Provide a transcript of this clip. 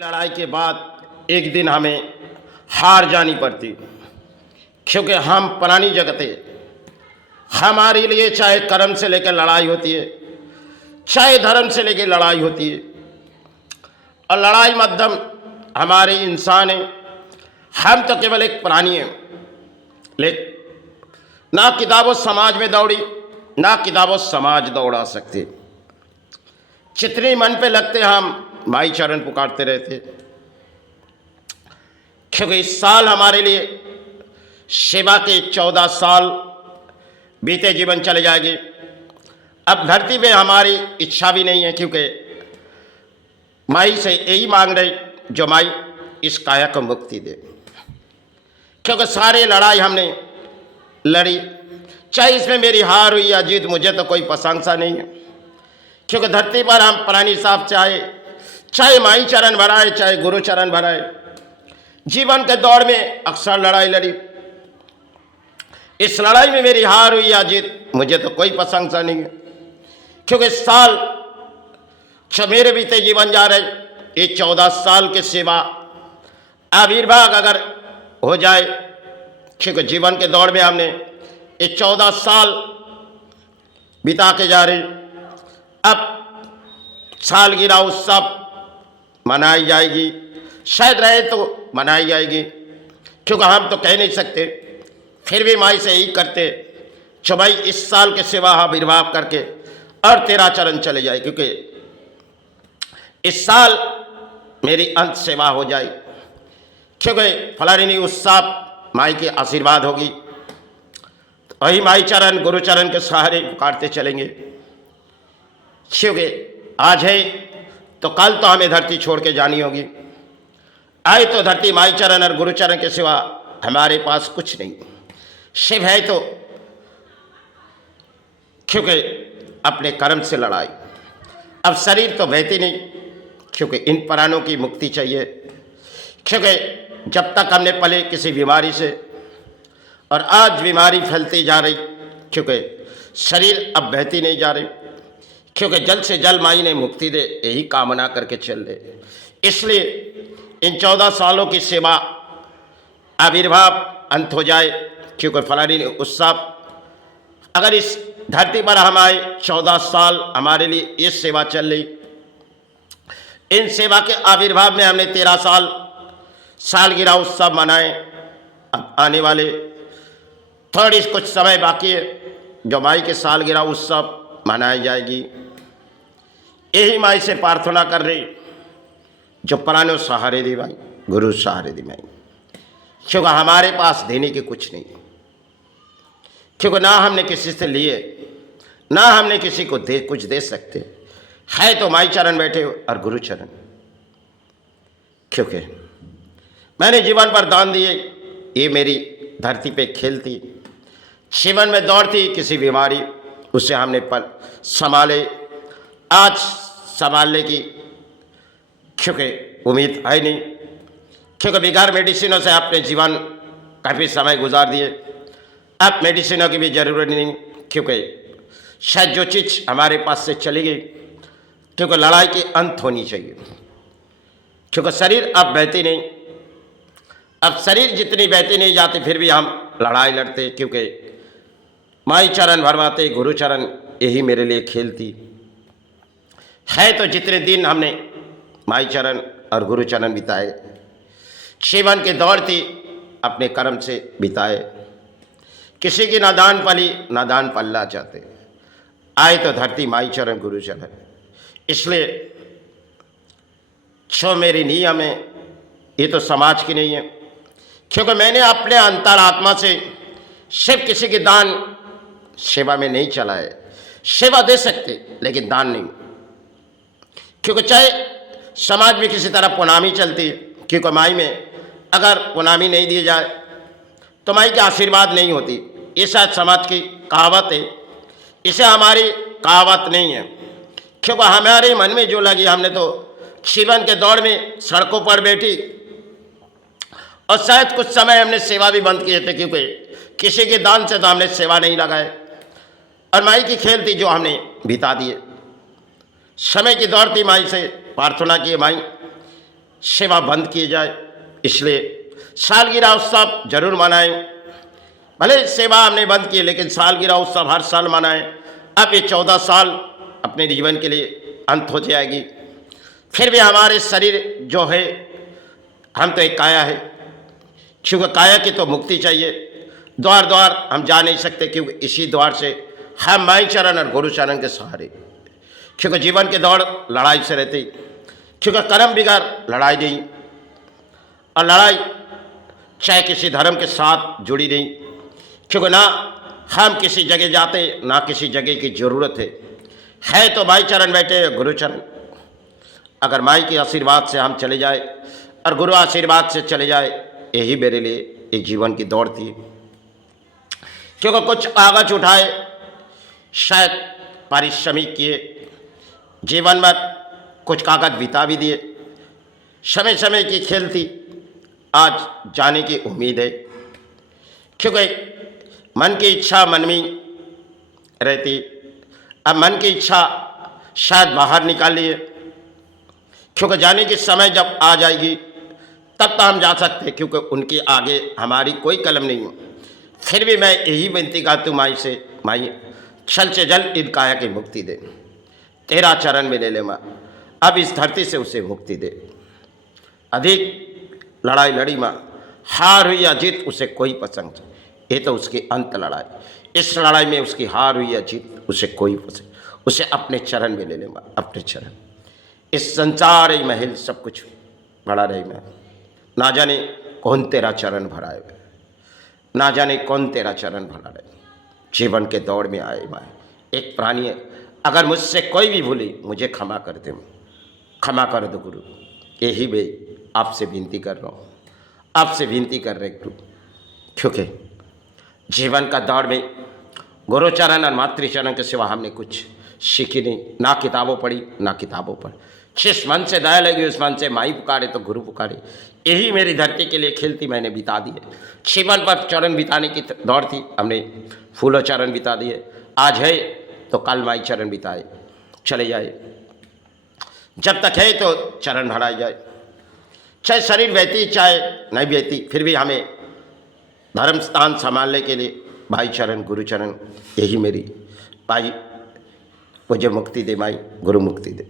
लड़ाई के बाद एक दिन हमें हार जानी पड़ती, क्योंकि हम पुरानी जगह थे। हमारे लिए चाहे कर्म से लेकर लड़ाई होती है, चाहे धर्म से लेकर लड़ाई होती है, और लड़ाई मध्यम हमारे इंसान है। हम तो केवल एक प्राणी हैं, लेकिन ना किताबों समाज में दौड़ी, ना किताबों समाज दौड़ा सकते। जितनी मन पे लगते हम माई चरण पुकारते रहते, क्योंकि इस साल हमारे लिए सेवा के 14 साल बीते जीवन चले जाएंगे। अब धरती पे हमारी इच्छा भी नहीं है, क्योंकि माई से यही मांग रही जो माई इस काया को मुक्ति दे। क्योंकि सारी लड़ाई हमने लड़ी, चाहे इसमें मेरी हार हुई या जीत, मुझे तो कोई प्रशंसा नहीं है। क्योंकि धरती पर हम प्राणी साहब चाहे माई चरण भराए, चाहे गुरु चरण भराए, जीवन के दौर में अक्सर लड़ाई लड़ी। इस लड़ाई में मेरी हार हुई या जीत, मुझे तो कोई प्रशंसा नहीं है। क्योंकि इस साल जो मेरे बीते जीवन जा रहे, ये 14 साल की सेवा आविर्भाव अगर हो जाए, क्योंकि जीवन के दौर में हमने ये 14 साल बिता के जा रहे। अब सालगिरह उत्सव मनाई जाएगी, शायद रहे तो मनाई जाएगी, क्योंकि हम तो कह नहीं सकते। फिर भी माई से यही करते जो भाई इस साल के सेवा आविर्भाव करके और तेरा चरण चले जाए, क्योंकि इस साल मेरी अंत सेवा हो जाए। क्योंकि फलारिनी उत्सव माई के आशीर्वाद होगी, तो वही माई चरण गुरु चरण के सहारे पुकारते चलेंगे। क्योंकि आज है तो कल तो हमें धरती छोड़ के जानी होगी। आए तो धरती माई चरण और गुरु चरण के सिवा हमारे पास कुछ नहीं। शिव है तो क्योंकि अपने कर्म से लड़ाई। अब शरीर तो बहती नहीं, क्योंकि इन प्राणों की मुक्ति चाहिए। क्योंकि जब तक हमने पले किसी बीमारी से, और आज बीमारी फैलती जा रही, क्योंकि शरीर अब बहती नहीं जा रही। क्योंकि जल्द से जल्द माई ने मुक्ति दे, यही कामना करके चल रहे। इसलिए इन 14 सालों की सेवा आविर्भाव अंत हो जाए, क्योंकि फलानी उत्सव अगर इस धरती पर हम आए, 14 साल हमारे लिए ये सेवा चल रही। इन सेवा के आविर्भाव में हमने 13 साल सालगिरह उत्सव मनाए। अब आने वाले थोड़ी कुछ समय बाकी है, जो माई के सालगिरह उत्सव मनाई जाएगी। यही माई से प्रार्थना कर रही जो प्राणों सहारे दी माई, गुरु सहारे दी माई। क्योंकि हमारे पास देने के कुछ नहीं, क्योंकि ना हमने किसी से लिए, ना हमने किसी को कुछ दे सकते है। तो माई चरण बैठे और गुरु चरण। क्योंकि मैंने जीवन पर दान दिए, ये मेरी धरती पे खेलती, जीवन में दौड़ती, किसी बीमारी उससे हमने पल संभाले। आज संभालने की क्योंकि उम्मीद है नहीं, क्योंकि बिगाड़ मेडिसिनों से अपने जीवन काफ़ी समय गुजार दिए। अब मेडिसिनों की भी ज़रूरत नहीं, क्योंकि शायद जो चीज़ हमारे पास से चली गई, क्योंकि लड़ाई की अंत होनी चाहिए। क्योंकि शरीर अब बहती नहीं, अब शरीर जितनी बहती नहीं जाती, फिर भी हम लड़ाई लड़ते। क्योंकि माई चरण भरवाते, गुरु चरण यही मेरे लिए खेलती है। तो जितने दिन हमने माई चरण और गुरु चरण बिताए, जीवन के दौर थी अपने कर्म से बिताए। किसी की नादान पली, नादान पल्ला चाहते, आए तो धरती माई चरण गुरु चरण। इसलिए जो मेरी नियम है, ये तो समाज की नहीं है। क्योंकि मैंने अपने अंतरात्मा से सिर्फ किसी की दान सेवा में नहीं चला है। सेवा दे सकते, लेकिन दान नहीं। क्योंकि चाहे समाज में किसी तरह पुनामी चलती, क्योंकि माई में अगर पुनामी नहीं दी जाए तो माई के आशीर्वाद नहीं होती। ये शायद समाज की कहावत है, इसे हमारी कहावत नहीं है। क्योंकि हमारे मन में जो लगी, हमने तो जीवन के दौर में सड़कों पर बैठी, और शायद कुछ समय हमने सेवा भी बंद किए थे, क्योंकि किसी के दान से तो हमने सेवा नहीं लगाए। और माई की खेल थी जो हमने बिता दिए। समय की दौड़ थी, माई से प्रार्थना की, माई सेवा बंद की जाए। इसलिए सालगिरह उत्सव जरूर मनाएं। भले सेवा हमने बंद की लेकिन सालगिरह उत्सव हर साल मनाएं। अब ये 14 साल अपने जीवन के लिए अंत हो जाएगी, फिर भी हमारे शरीर जो है, हम तो एक काया है, क्योंकि काया की तो मुक्ति चाहिए। द्वार द्वार हम जा नहीं सकते, क्योंकि इसी द्वार से हम माई चरण और गुरु चरण के सहारे, क्योंकि जीवन की दौड़ लड़ाई से रहती, क्योंकि कर्म बिगाड़ लड़ाई नहीं, और लड़ाई चाहे किसी धर्म के साथ जुड़ी नहीं, क्योंकि ना हम किसी जगह जाते ना किसी जगह की ज़रूरत है तो माई चरण बैठे गुरु चरण। अगर माई के आशीर्वाद से हम चले जाए और गुरु आशीर्वाद से चले जाए, यही मेरे लिए एक जीवन की दौड़ थी। क्योंकि कुछ कागज उठाए, शायद पारिश्रमिक किए, जीवन में कुछ कागज बिता भी दिए, समय समय की खेल थी, आज जाने की उम्मीद है। क्योंकि मन की इच्छा मन में रहती, अब मन की इच्छा शायद बाहर निकाल लिए, क्योंकि जाने की समय जब आ जाएगी तब तो हम जा सकते हैं, क्योंकि उनके आगे हमारी कोई कलम नहीं है। फिर भी मैं यही विनती करती हूँ माई से, माई छल से जल इन काया की मुक्ति दे, तेरा चरण में ले ले माँ, अब इस धरती से उसे मुक्ति दे। अधिक लड़ाई लड़ी माँ, हार हुई या जीत उसे कोई पसंद नहीं, ये तो उसकी अंत लड़ाई, इस लड़ाई में उसकी हार हुई या जीत उसे कोई पसंद, उसे अपने चरण में ले ले माँ, अपने चरण। इस संसार ही महल सब कुछ बड़ा रही मैं, ना जाने कौन तेरा चरण भरा है, ना जाने कौन तेरा चरण भरा रहे। जीवन के दौड़ में आए मैं एक प्राणी है, अगर मुझसे कोई भी भूली मुझे क्षमा कर दे, क्षमा कर दो गुरु, यही मैं आपसे विनती कर रहा हूँ, आपसे विनती कर रहे गुरु। क्योंकि जीवन का दौड़ में गुरु चरण और मातृचरण के सिवा हमने कुछ सीखी नहीं, ना किताबों पढ़ी ना किताबों पर। जिस मन से दया लगी उस मन से माई पुकारे तो गुरु पुकारे, यही मेरी धरती के लिए खेलती मैंने बिता दी है। जीवन पर चरण बिताने की दौड़ थी, हमने फूलों चरण बिता दिए, आज है तो कल माई चरण बिताए चले जाए, जब तक है तो चरण भराए जाए। चाहे शरीर बहती चाहे नहीं बहती, फिर भी हमें धर्म स्थान संभालने के लिए भाई चरण गुरु चरण, यही मेरी भाई, मुझे मुक्ति दे माई, गुरु मुक्ति दे।